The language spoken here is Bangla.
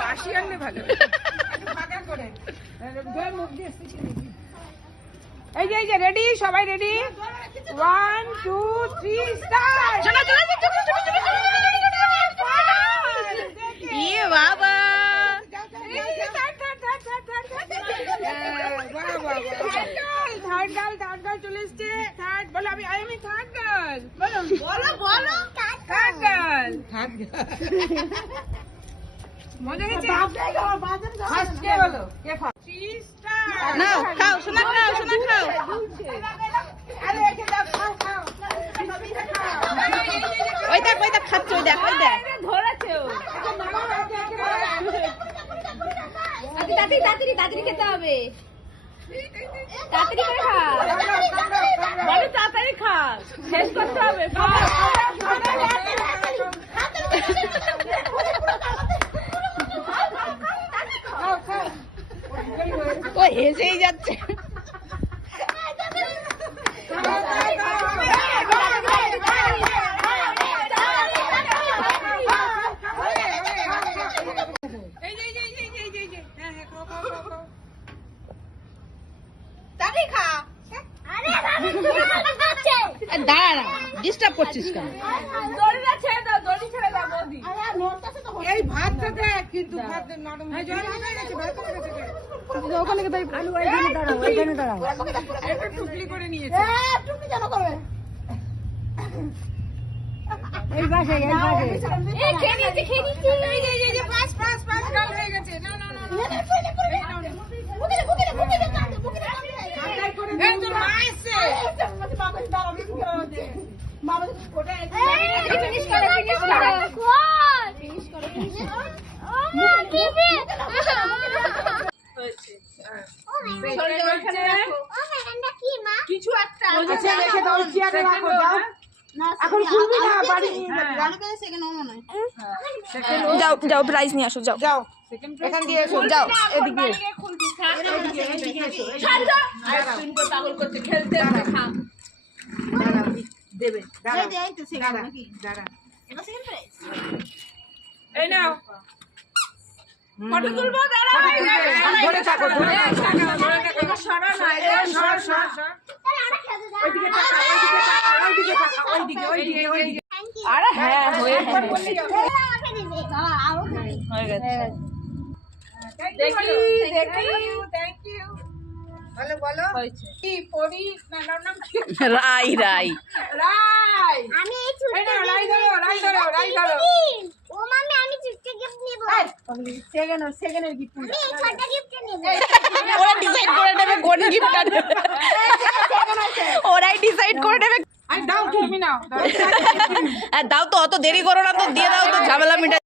বাসি আনলে ভালো। এই যে রেডি, সবাই রেডি, 1 2 3 স্টার্ট। ইয়ে বাবা, থার্ড গার্ল চলে এসছে। থার্ড বলো, আমি থার্ড গার্ল। বলো থার্ড গার্ল। মজা গেছে। ফার্স্ট কে বলো? কে ফার্স্ট? 3 স্টার। নাও খাও, সোনা খাও, সোনা খাও। আরে একে দাও, খাও। ওই দেখ খাচ্ছে, ওই দেখ ধরেছে ও। তাড়াতাড়ি খেতে হবে, তাড়াতাড়ি করে খা, বলো তাড়াতাড়ি খা, শেষ করতে হবে। ও হেসেই যাচ্ছে। দাঁড়া, ডিস্টার্ব করছিস কেন? এই ভাত থেকে কিন্তু ভাত নরম হয়ে যায়। ওখানে আলু ওইখানে দাঁড়াও। একটু টুকলি করে নিয়েছে। তুমি কেন করবে? এই পাশে খেয়ে নিচ্ছি। এই যে পাঁচ গাল হয়ে গেছে। না এই তো মা এসছে। ফিনিশ করো। কিছু একটা রেখে দাও, চেয়ারে রাখো। যাও, এখন খুলবি না, বাড়ি নিয়ে যাবি। যাও প্রাইজ নিয়ে আসো, যাও এখান দিয়ে এসো, যাও এদিকে। পাগল করতে, খেলতে খা। দেবে, দাঁড়া। এই নাও, ফটো তুলবো। দাঁড়া, ধরে থাকো। সরা না, সর। ওইদিকে আরে হ্যাঁ, হয়ে গেছে। Thank you. বলো কি পড়ি না, নাম কি? রাই রাই। আমি রাই ধরো। ও মামি, আমি ছোট্ট গিফট নিব। সেকেন্ডের গিফট। আমি ছোট্ট গিফট নিব। ওরা ডিসাইড করে নেবে কোন গিফটটা নেবে। ওরাই ডিসাইড করে নেবে। দাও, তুমি নাও। দাও তো, অত দেরি করো না তো, দিয়ে দাও তো, ঝামেলা মিটা।